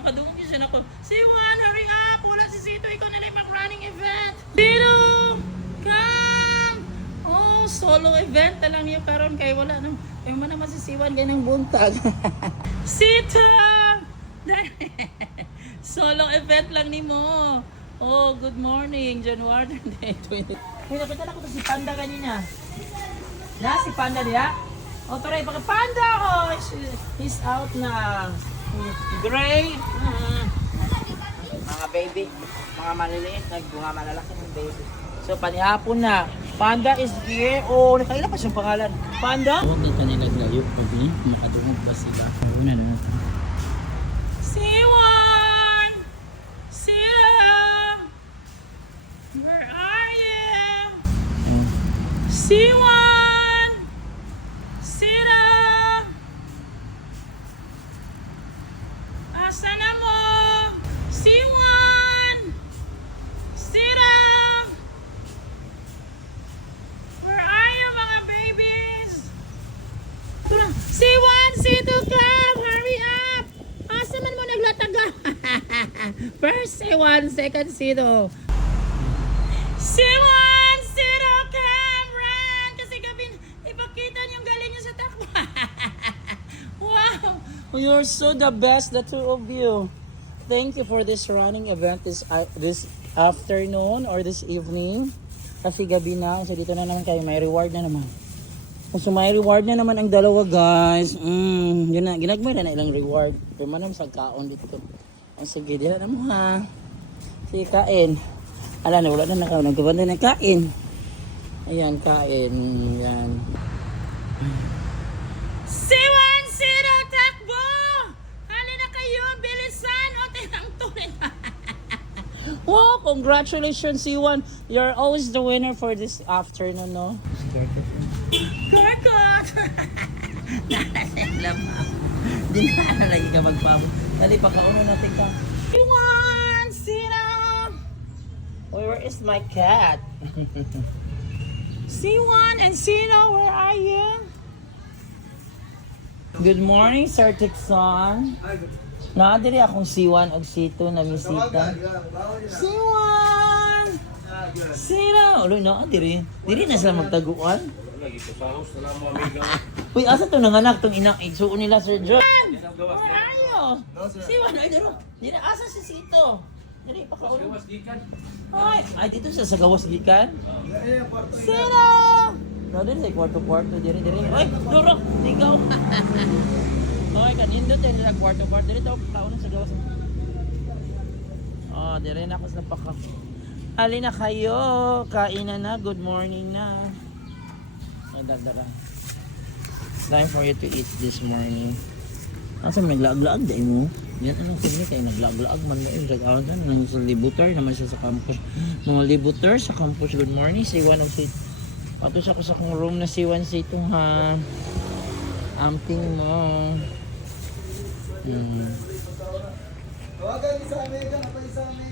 Nakadungis siya ako. Siwan, hurry up! Wala si Sito, ikaw na lang mag-running event. Sito! Come! Oh, solo event na lang yun karon kay wala nang kay mo naman si Siwan ganang buntag. Sito! Solo event lang ni mo. Oh, good morning, January 20. Hey, nakita na ko si Panda kanina. Na, si Panda niya? Oh, tara, baka Panda! Oh, he's out na. Gray. Mga baby, mga maliliit, nagbunga malalaki ng baby. So, panihapon na. Panda is here. Oh, nakailan pa siyang pangalan. Panda? Huwag dito nilaglayok ko, B. Makadungog ba sila? Una na. Siwan! Sila! Where are you? Siwan! Sila! Asa na mo? Siwan! Sila! Where are you mga babies? Siwan! Sito ka! Hurry up! Asa man mo naglataga? First Siwan, second Sito. Siwan! Sito! Come! Run! Kasi gabi ipakita niyong galing niyo sa takbo. Wow! You're so the best, the two of you. Thank you for this running event this afternoon or this evening. Kasi gabi na. So dito na naman kayo. May reward na naman. So may reward na naman ang dalawa guys. Yun na. Ginagmay na ilang reward. Pero manam sa kaon dito. Sige, dila na mo ha. Sige, kain. Ala na, wala na nakaw. Nagkabanda na kain. Ayan, kain. Ayan. Siwan! Sino! Takbo! Hali na kayo! Bilisan! O, tinang turin. Wow! Congratulations, Siwan! You're always the winner for this afternoon, no? Karkot! Nalalam mo. Di na lagi ka magpamo. Dali, pagkauno natin ka. Siwan! Sino! Where is my cat? Siwan and Sino, where are you? Good morning, Sir Tikson. Naadiri akong Siwan og Sito na misita. Siwan! Sino? Uloy na, diri. Diri na sila magtaguan. Uy, asa to nanganak tong inang igsuon nila, Sir John? Where are you? Siwan, ay diro. Diri, asa si Sito? Diri, pakaulo. Ay, dito sa gawas gikan? Sino? No, diri sa kwarto-kwarto, diri. Ay, duro, ikaw. Ay, kanindot din sa kwarto-kwarto. Diri daw, kaon sa gawas. Oh, diri na ako sa paka. Halina kayo, kainan na, good morning na. Ay, dadara. It's time for you to eat this morning. Asa may naglaag-laag dahil mo? Yan anong kini kayo naglaag-laag man mo yung nag-awan ka nang sa libuter naman siya sa campus. Mga libuter sa campus, good morning. Siwan og sit. Patos ako sa kong room na Siwan sa itong ha. Amping mo. Tawagan sa amin, kapay sa amin.